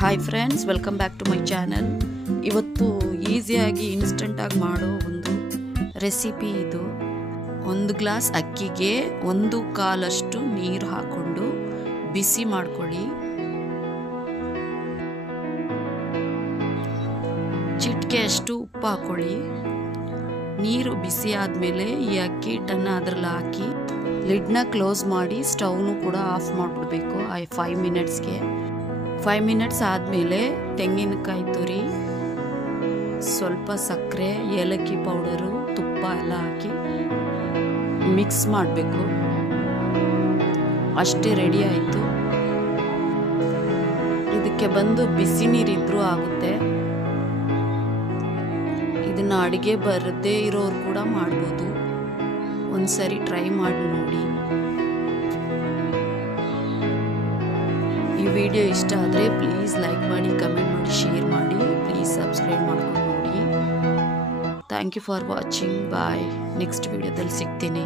Hi friends welcome back to my channel ಇವತ್ತು ಈಸಿಯಾಗಿ ಇನ್ಸ್ಟಂಟಾಗಿ ಮಾಡೋ ಒಂದು ರೆಸಿಪಿ ಇದು. ಒಂದು ಗ್ಲಾಸ್ ಅಕ್ಕಿಗೆ ಒಂದು ಕಾಲಷ್ಟು ನೀರು ಹಾಕ್ಕೊಂಡು ಬಿಸಿ ಮಾಡ್ಕೊಳ್ಳಿ. ಚಿಟಿಕೆ ಅಷ್ಟು ಉಪ್ಪು ಹಾಕ್ಕೊಳ್ಳಿ ನೀರು ಬಿಸಿ ಆದಮೇಲೆ ಈ ಅಕ್ಕಿ ಹಿಟ್ಟನ್ನು ಅದರಲ್ಲಿ ಹಾಕಿ ಲಿಡ್ನ ಕ್ಲೋಸ್ ಮಾಡಿ ಸ್ಟವ್ನು ಕೂಡ ಆಫ್ ಮಾಡಿಬಿಡ್ಬೇಕು ಐ ಫೈವ್ ಮಿನಿಟ್ಸ್ಗೆ ಫೈವ್ ಮಿನಿಟ್ಸ್ ಆದಮೇಲೆ ತೆಂಗಿನಕಾಯಿ ತುರಿ, ಸ್ವಲ್ಪ ಸಕ್ಕರೆ, ಏಲಕ್ಕಿ ಪೌಡರು ತುಪ್ಪ ಎಲ್ಲ ಹಾಕಿ ಮಿಕ್ಸ್ ಮಾಡಬೇಕು. ಅಷ್ಟೇ ರೆಡಿ ಆಯಿತು. ಇದಕ್ಕೆ ಬಂದು ಬಿಸಿ ನೀರಿದ್ರೂ ಆಗುತ್ತೆ. ಇದನ್ನು ಅಡುಗೆ ಬರದೇ ಇರೋರು ಕೂಡ ಮಾಡ್ಬೋದು. ಒಂದ್ಸರಿ ಟ್ರೈ ಮಾಡಿ ನೋಡಿ. ವಿಡಿಯೋ ಇಷ್ಟ ಆದರೆ ಪ್ಲೀಸ್ ಲೈಕ್ ಮಾಡಿ ಕಮೆಂಟ್ ಮಾಡಿ ಶೇರ್ ಮಾಡಿ ಪ್ಲೀಸ್ ಸಬ್ಸ್ಕ್ರೈಬ್ ಮಾಡ್ಕೊಂಡು ನೋಡಿ. Thank you for watching bye next ವಿಡಿಯೋದಲ್ಲಿ ಸಿಗ್ತೀನಿ.